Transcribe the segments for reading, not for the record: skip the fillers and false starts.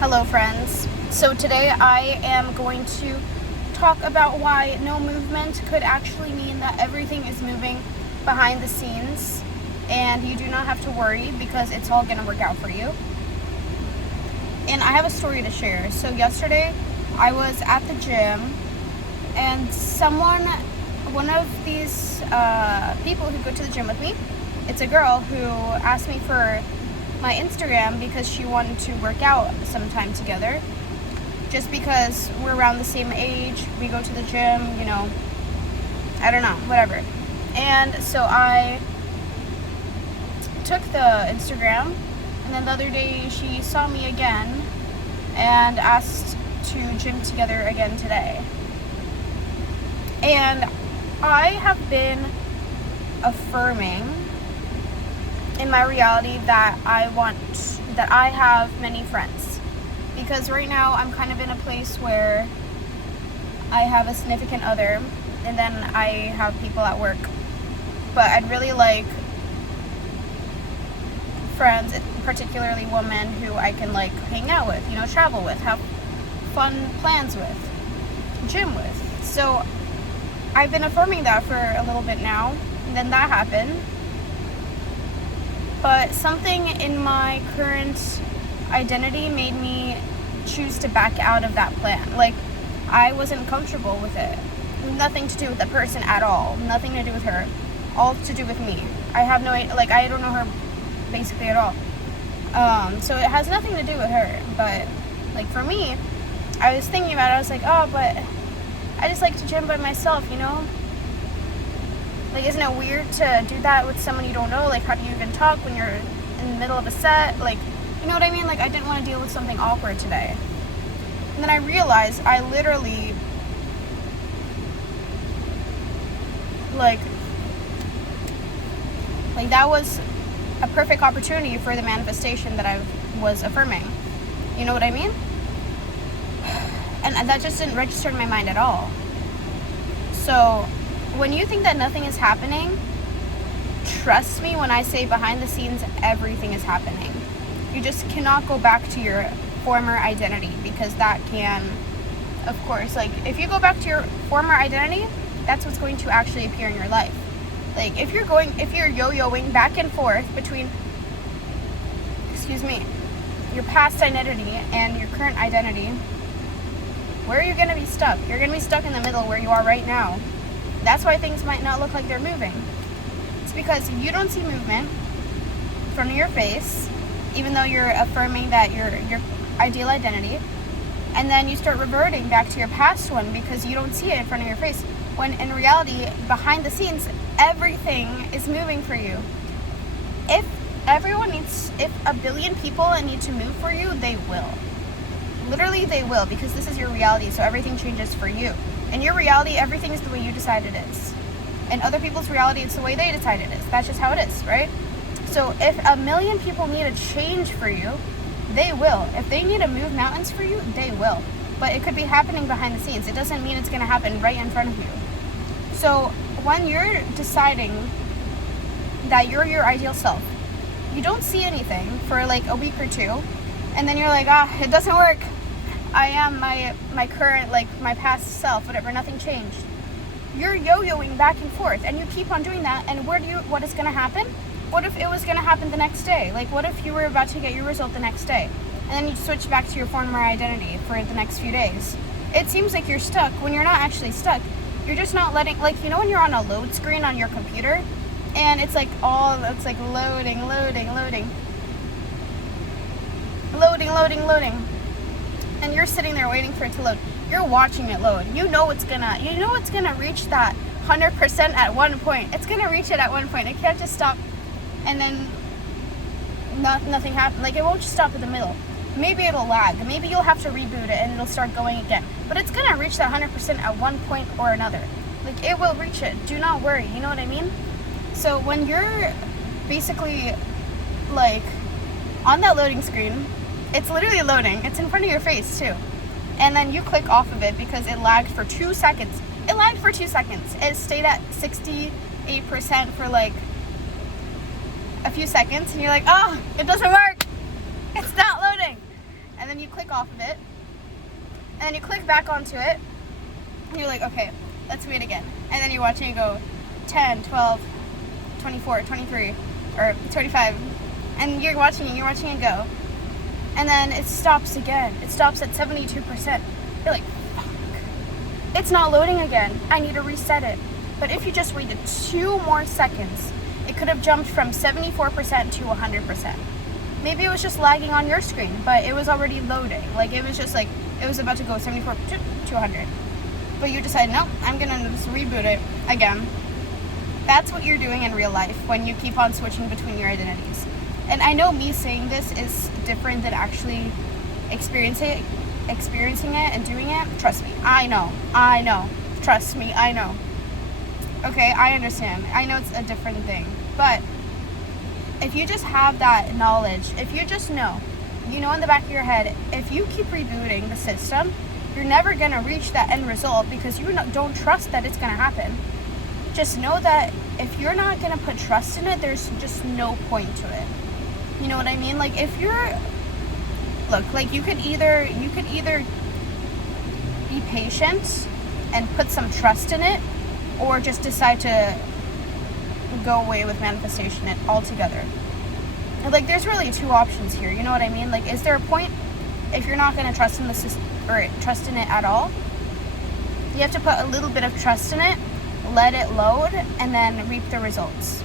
Hello friends. So today I am going to talk about why no movement could actually mean that everything is moving behind the scenes and you do not have to worry because it's all going to work out for you. And I have a story to share. So yesterday I was at the gym and one of these people who go to the gym with me, it's a girl who asked me for my Instagram because she wanted to work out sometime together. Just because we're around the same age, we go to the gym, I don't know, whatever. And so I took the Instagram, and then the other day she saw me again and asked to gym together again today. And I have been affirming in my reality that I have many friends, because right now I'm kind of in a place where I have a significant other and then I have people at work, but I'd really like friends, particularly women who I can hang out with, travel with, have fun plans with, gym with. So I've been affirming that for a little bit now, and then that happened. But something in my current identity made me choose to back out of that plan. I wasn't comfortable with it. Nothing to do with the person at all. Nothing to do with her. All to do with me. I have I don't know her basically at all. So it has nothing to do with her. But, for me, I was thinking about it. I was like, oh, but I just like to gym by myself, isn't it weird to do that with someone you don't know? How do you even talk when you're in the middle of a set? You know what I mean? I didn't want to deal with something awkward today. And then I realized I literally, that was a perfect opportunity for the manifestation that I was affirming. You know what I mean? And that just didn't register in my mind at all. So when you think that nothing is happening, trust me when I say behind the scenes, everything is happening. You just cannot go back to your former identity, because that can, of course, if you go back to your former identity, that's what's going to actually appear in your life. If you're yo-yoing back and forth between, your past identity and your current identity, where are you going to be stuck? You're going to be stuck in the middle where you are right now. That's why things might not look like they're moving. It's because you don't see movement in front of your face, even though you're affirming that your ideal identity, and then you start reverting back to your past one because you don't see it in front of your face, when in reality, behind the scenes, everything is moving for you. If a billion people need to move for you, they will. Literally, they will, because this is your reality, so everything changes for you. In your reality, everything is the way you decide it is. In other people's reality, it's the way they decide it is. That's just how it is, right? So if a million people need a change for you, they will. If they need to move mountains for you, they will. But it could be happening behind the scenes. It doesn't mean it's going to happen right in front of you. So when you're deciding that you're your ideal self, you don't see anything for a week or two, and then you're like, it doesn't work. I am my current, my past self, whatever, nothing changed. You're yo-yoing back and forth, and you keep on doing that, and what is going to happen? What if it was going to happen the next day? What if you were about to get your result the next day, and then you switch back to your former identity for the next few days? It seems like you're stuck when you're not actually stuck. You're just not letting, when you're on a load screen on your computer, and it's loading. And you're sitting there waiting for it to load. You're watching it load. You know it's gonna reach that 100% at one point. It's gonna reach it at one point. It can't just stop and then nothing happens. It won't just stop in the middle. Maybe it'll lag. Maybe you'll have to reboot it and it'll start going again. But it's gonna reach that 100% at one point or another. It will reach it. Do not worry. You know what I mean? So when you're basically on that loading screen, it's literally loading. It's in front of your face too. And then you click off of it because it lagged for 2 seconds. It stayed at 68% for a few seconds, and you're like, oh, it doesn't work. It's not loading. And then you click off of it, and then you click back onto it, and you're like, okay, let's wait again. And then you're watching it go 10, 12, 24, 23, or 25, and you're watching it go. And then it stops again. It stops at 72%. You're like, fuck. It's not loading again. I need to reset it. But if you just waited 2 more seconds, it could have jumped from 74% to 100%. Maybe it was just lagging on your screen, but it was already loading. Like, it was just like, it was about to go 74 to 100. But you decided, no, I'm going to just reboot it again. That's what you're doing in real life when you keep on switching between your identities. And I know me saying this is different than actually experiencing it and doing it. Trust me, I know. Trust me, I know. Okay, I understand. I know it's a different thing. But if you just have that knowledge, if you just know, you know in the back of your head, if you keep rebooting the system, you're never going to reach that end result because you don't trust that it's going to happen. Just know that if you're not going to put trust in it, there's just no point to it. You know what I mean? Like, if you're, look, like you could either be patient and put some trust in it, or just decide to go away with manifestation it altogether. Like, there's really 2 options here. You know what I mean? Like, is there a point if you're not going to trust in the system or trust in it at all? You have to put a little bit of trust in it, let it load, and then reap the results.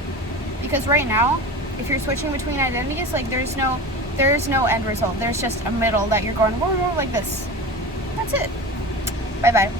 Because right now, if you're switching between identities, like there's no end result. There's just a middle that you're going like this. That's it. Bye-bye.